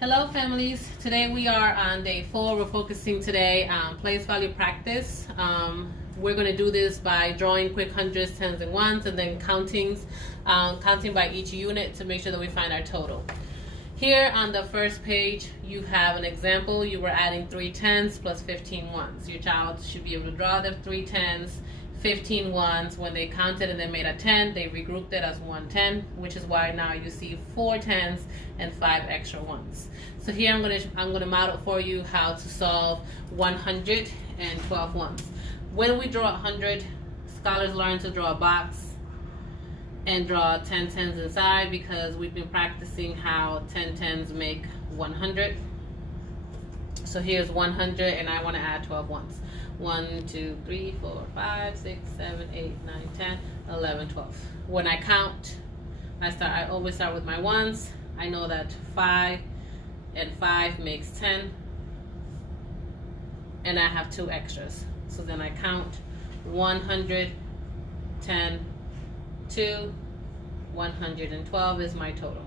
Hello families, today we are on day 4. We're focusing today on place value practice. We're going to do this by drawing quick hundreds, tens, and ones, and then counting by each unit to make sure that we find our total. Here on the first page you have an example. You were adding 3 tens plus 15 ones. Your child should be able to draw the 3 tens, 15 ones. When they counted and they made a 10, they regrouped it as 1 10, which is why now you see 4 tens and 5 extra ones. So here I'm gonna model for you how to solve 112 ones. When we draw 100, scholars learn to draw a box and draw 10 tens inside because we've been practicing how 10 tens make 100. So here's 100 and I want to add 12 ones. 1, 2, 3, 4, 5, 6, 7, 8, 9, 10, 11, 12. When I count, I always start with my ones. I know that 5 and 5 makes 10, and I have 2 extras. So then I count 100, 10, 2, 112 is my total.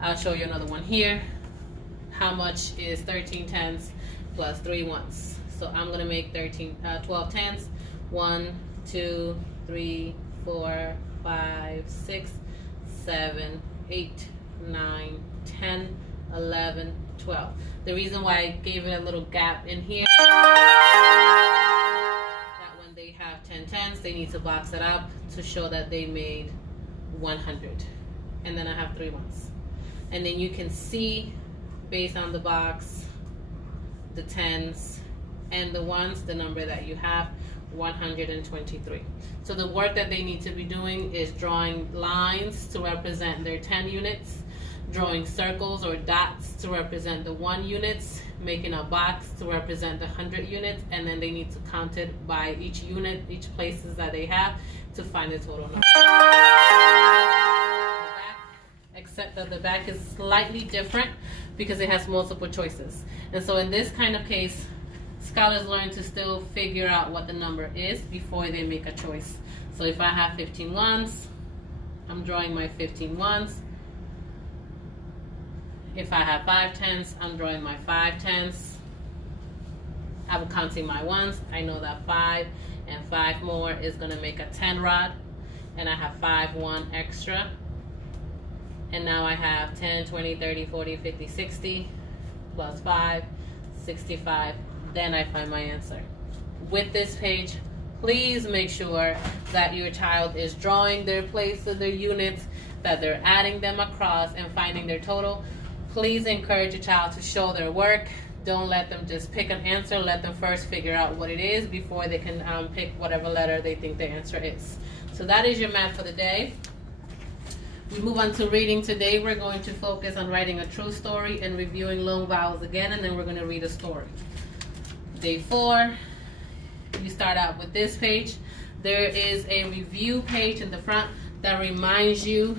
I'll show you another one here. How much is 13 tens plus 3 ones? So I'm gonna make 12 tens. 1, 2, 3, 4, 5, 6, 7, 8, 9, 10, 11, 12. The reason why I gave it a little gap in here, that when they have 10 tens, they need to box it up to show that they made 100. And then I have 3 ones. And then you can see, based on the box, the tens and the ones, the number that you have, 123. So the work that they need to be doing is drawing lines to represent their 10 units, drawing circles or dots to represent the 1 units, making a box to represent the 100 units, and then they need to count it by each unit, each places that they have, to find the total number. Except that the back is slightly different because it has multiple choices. And so in this kind of case, scholars learn to still figure out what the number is before they make a choice. So if I have 15 ones, I'm drawing my 15 ones. If I have 5 tens, I'm drawing my 5 tens. I'm counting my ones. I know that 5 and 5 more is gonna make a 10 rod. And I have 5, 1 extra. And now I have 10, 20, 30, 40, 50, 60, plus 5, 65. Then I find my answer. With this page, please make sure that your child is drawing their place of their units, that they're adding them across and finding their total. Please encourage your child to show their work. Don't let them just pick an answer. Let them first figure out what it is before they can pick whatever letter they think the answer is. So that is your math for the day. We move on to reading. Today we're going to focus on writing a true story and reviewing long vowels again, and then we're going to read a story. Day 4, you start out with this page. There is a review page in the front that reminds you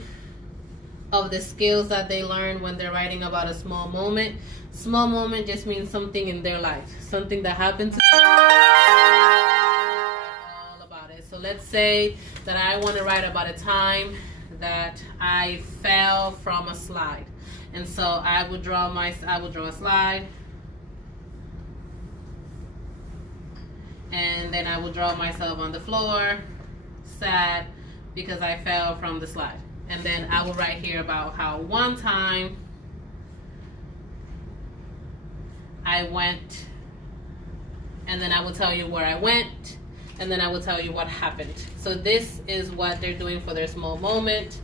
of the skills that they learn when they're writing about a small moment. Small moment just means something in their life, something that happened to them. All about it. So let's say that I want to write about a time that I fell from a slide, and so I would draw a slide, and then I will draw myself on the floor, sad because I fell from the slide. And then I will write here about how one time I went, and then I will tell you where I went, and then I will tell you what happened. So this is what they're doing for their small moment.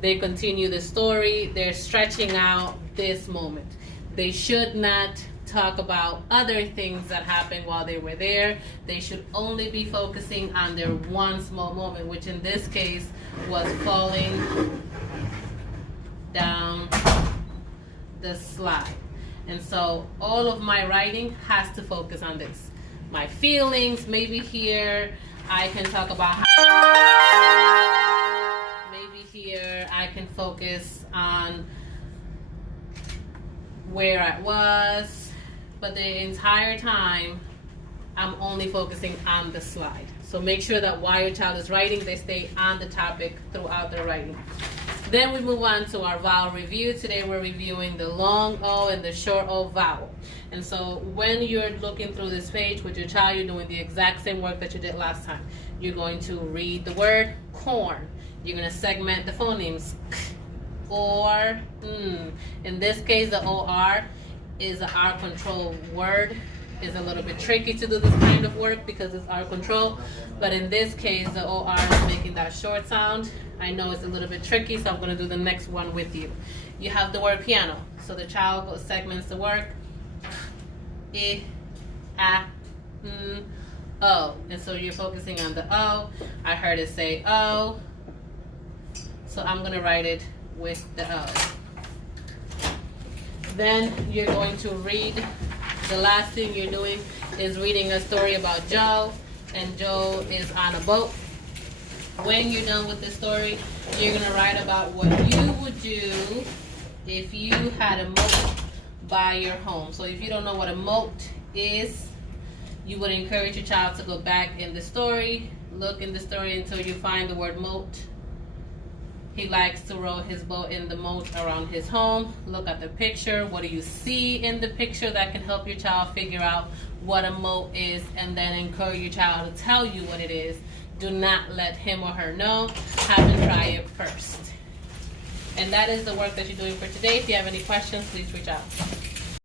They continue the story. They're stretching out this moment. They should not talk about other things that happened while they were there. They should only be focusing on their one small moment, which in this case was falling down the slide. And so all of my writing has to focus on this. My feelings, maybe here I can talk about how, maybe here I can focus on where I was, but the entire time I'm only focusing on the slide. So make sure that while your child is writing, they stay on the topic throughout their writing. Then we move on to our vowel review. Today we're reviewing the long O and the short O vowel. And so when you're looking through this page with your child, you're doing the exact same work that you did last time. You're going to read the word corn. You're going to segment the phonemes. Or, in this case, the OR is an R control word. It's a little bit tricky to do this kind of work because it's R control. But in this case, the OR is making that short sound. I know it's a little bit tricky, so I'm going to do the next one with you. You have the word piano. So the child segments the word. I, A, O. And so you're focusing on the O. I heard it say O. So I'm going to write it with the O. Then you're going to read. The last thing you're doing is reading a story about Joe, and Joe is on a boat. When you're done with the story, you're going to write about what you would do if you had a moat by your home. So if you don't know what a moat is, you would encourage your child to go back in the story, look in the story until you find the word moat. He likes to row his boat in the moat around his home. Look at the picture. What do you see in the picture that can help your child figure out what a moat is, and then encourage your child to tell you what it is. Do not let him or her know. Have them try it first. And that is the work that you're doing for today. If you have any questions, please reach out.